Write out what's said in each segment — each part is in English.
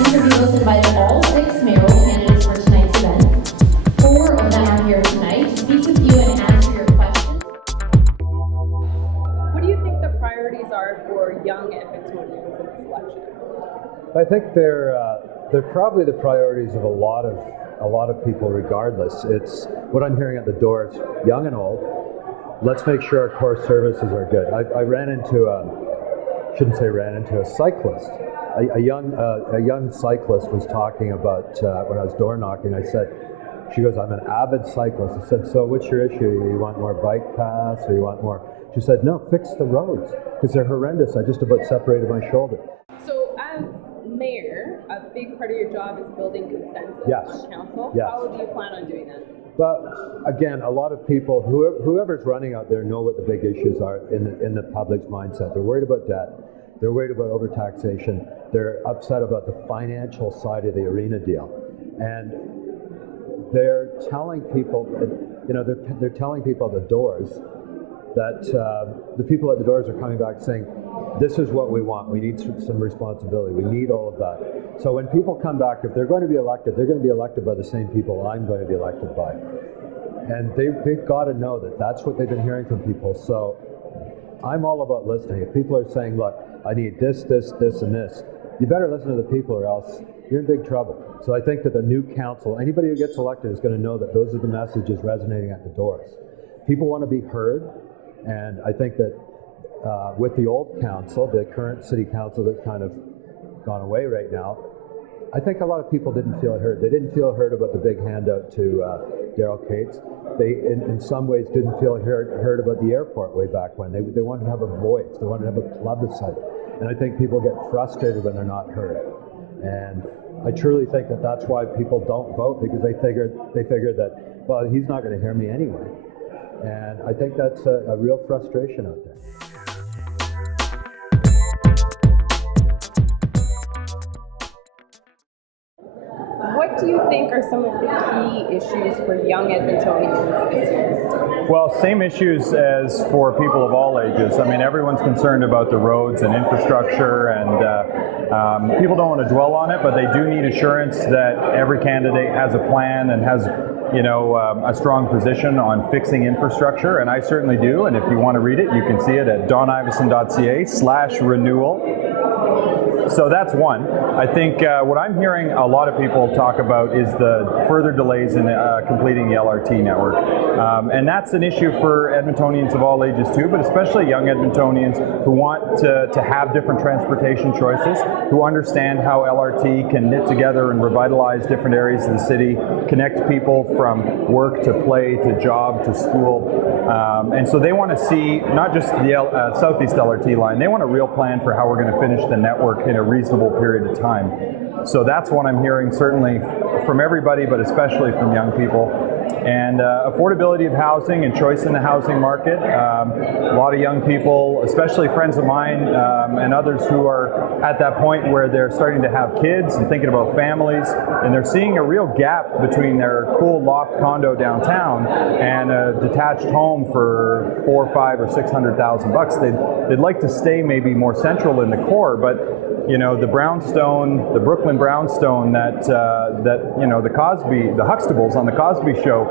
interVivos invited all 6 mayoral candidates for tonight's event. 4 of them are here tonight to speak with you and answer your questions. What do you think the priorities are for young Edmontonians in this election? I think they're probably the priorities of a lot of people regardless. It's what I'm hearing at the doors, young and old. Let's make sure our core services are good. I shouldn't say a cyclist. A young cyclist was talking about when I was door knocking. She goes, I'm an avid cyclist. I said, so what's your issue? You want more bike paths or you want more? She said, no, fix the roads because they're horrendous. I just about separated my shoulder. So as mayor, a big part of your job is building consensus on council. Yes. How do you plan on doing that? Well, again, a lot of people, whoever's running out there, know what the big issues are in the public's mindset. They're worried about debt. They're worried about overtaxation. They're upset about the financial side of the arena deal, and they're telling people, they're telling people at the doors that the people at the doors are coming back saying, this is what we want. We need some responsibility. We need all of that. So when people come back, if they're going to be elected, they're going to be elected by the same people I'm going to be elected by. And they've got to know that that's what they've been hearing from people. So I'm all about listening. If people are saying, look, I need this, this, this, and this, you better listen to the people or else you're in big trouble. So I think that the new council, anybody who gets elected is going to know that those are the messages resonating at the doors. People want to be heard. And I think that with the old council, the current city council that's kind of gone away right now, I think a lot of people didn't feel heard. They didn't feel heard about the big handout to Daryl Cates. They, in some ways, didn't feel heard about the airport way back when. They wanted to have a voice. They wanted to have a plebiscite. And I think people get frustrated when they're not heard. And I truly think that that's why people don't vote, because they figure that, well, he's not going to hear me anyway. And I think that's a real frustration out there. What do you think are some of the key issues for young Edmontonians this year? Well, same issues as for people of all ages. I mean, everyone's concerned about the roads and infrastructure, and people don't want to dwell on it, but they do need assurance that every candidate has a plan and has a strong position on fixing infrastructure, and I certainly do. And if you want to read it, you can see it at doniveson.ca/renewal. So that's one. I think what I'm hearing a lot of people talk about is the further delays in completing the LRT network. And that's an issue for Edmontonians of all ages too, but especially young Edmontonians who want to have different transportation choices, who understand how LRT can knit together and revitalize different areas of the city, connect people from work to play to job to school. And so they want to see not just the Southeast LRT line, they want a real plan for how we're going to finish the network in a reasonable period of time. So that's what I'm hearing certainly from everybody, but especially from young people. And affordability of housing and choice in the housing market. A lot of young people, especially friends of mine and others who are at that point where they're starting to have kids and thinking about families, and they're seeing a real gap between their cool loft condo downtown and a detached home for $400,000, $500,000, or $600,000. They'd like to stay maybe more central in the core, but the brownstone, the Brooklyn brownstone that the Huxtables on the Cosby Show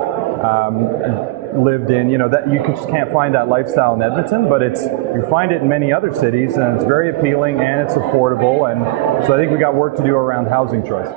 lived in, that you just can't find that lifestyle in Edmonton, but you find it in many other cities, and it's very appealing and it's affordable, and so I think we got work to do around housing choice.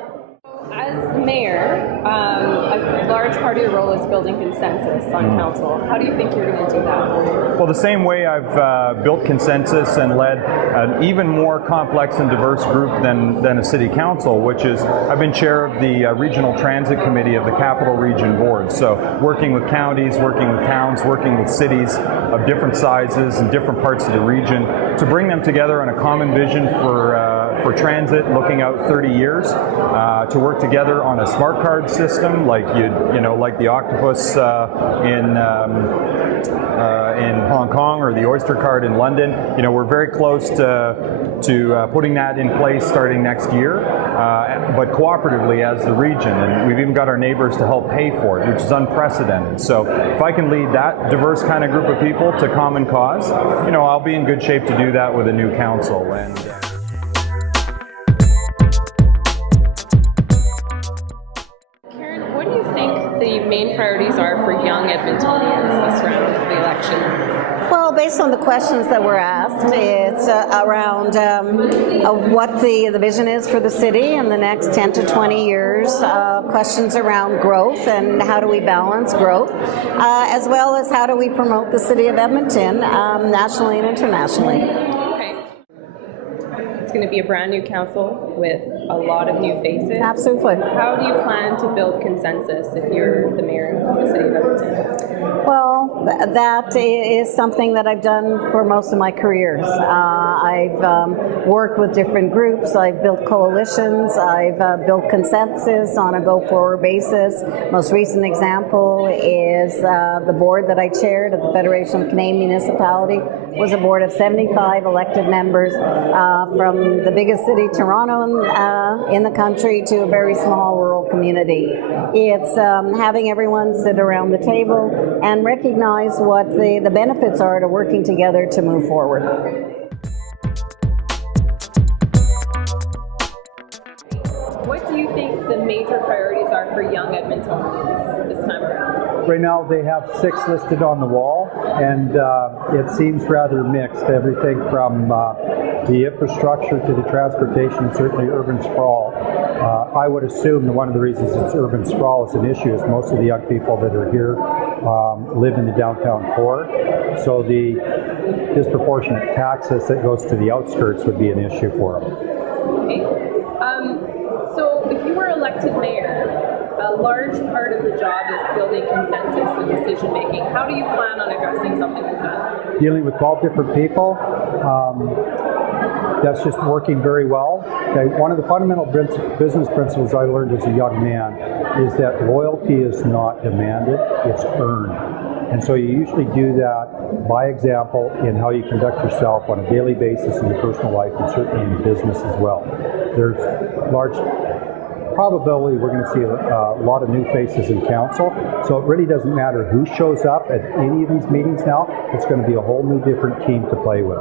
As mayor, a large part of your role is building consensus on council. How do you think you're going to do that? Well, the same way I've built consensus and led an even more complex and diverse group than a city council, which is I've been chair of the regional transit committee of the Capital Region Board. So working with counties, working with towns, working with cities of different sizes and different parts of the region to bring them together on a common vision for transit, looking out 30 years, to work together on a smart card system like like the Octopus in Hong Kong or the Oyster card in London. We're very close to putting that in place starting next year, but cooperatively as the region, and we've even got our neighbors to help pay for it, which is unprecedented. So if I can lead that diverse kind of group of people to common cause, I'll be in good shape to do that with a new council. And some of the questions that were asked. It's around what the vision is for the city in the next 10 to 20 years, questions around growth and how do we balance growth, as well as how do we promote the city of Edmonton nationally and internationally. Okay. It's going to be a brand new council with a lot of new faces. Absolutely. How do you plan to build consensus if you're the mayor of the city of Edmonton? Well, that is something that I've done for most of my careers. I've worked with different groups, I've built coalitions, I've built consensus on a go-forward basis. Most recent example is the board that I chaired at the Federation of Canadian Municipality was a board of 75 elected members from the biggest city, Toronto, in the country to a very small rural community. It's having everyone sit around the table and recognize what the benefits are to working together to move forward. What do you think the major priorities are for young Edmontonians this time around? Right now they have 6 listed on the wall, and it seems rather mixed. Everything from the infrastructure to the transportation, certainly urban sprawl. I would assume that one of the reasons it's urban sprawl is an issue is most of the young people that are here live in the downtown core. So the disproportionate taxes that goes to the outskirts would be an issue for them. Okay. So if you were elected mayor, a large part of the job is building consensus and decision making. How do you plan on addressing something like that? Dealing with 12 different people, that's just working very well. Okay, one of the fundamental business principles I learned as a young man is that loyalty is not demanded, it's earned. And so you usually do that by example in how you conduct yourself on a daily basis in your personal life and certainly in business as well. There's large probability we're going to see a lot of new faces in council, so it really doesn't matter who shows up at any of these meetings now. It's going to be a whole new different team to play with.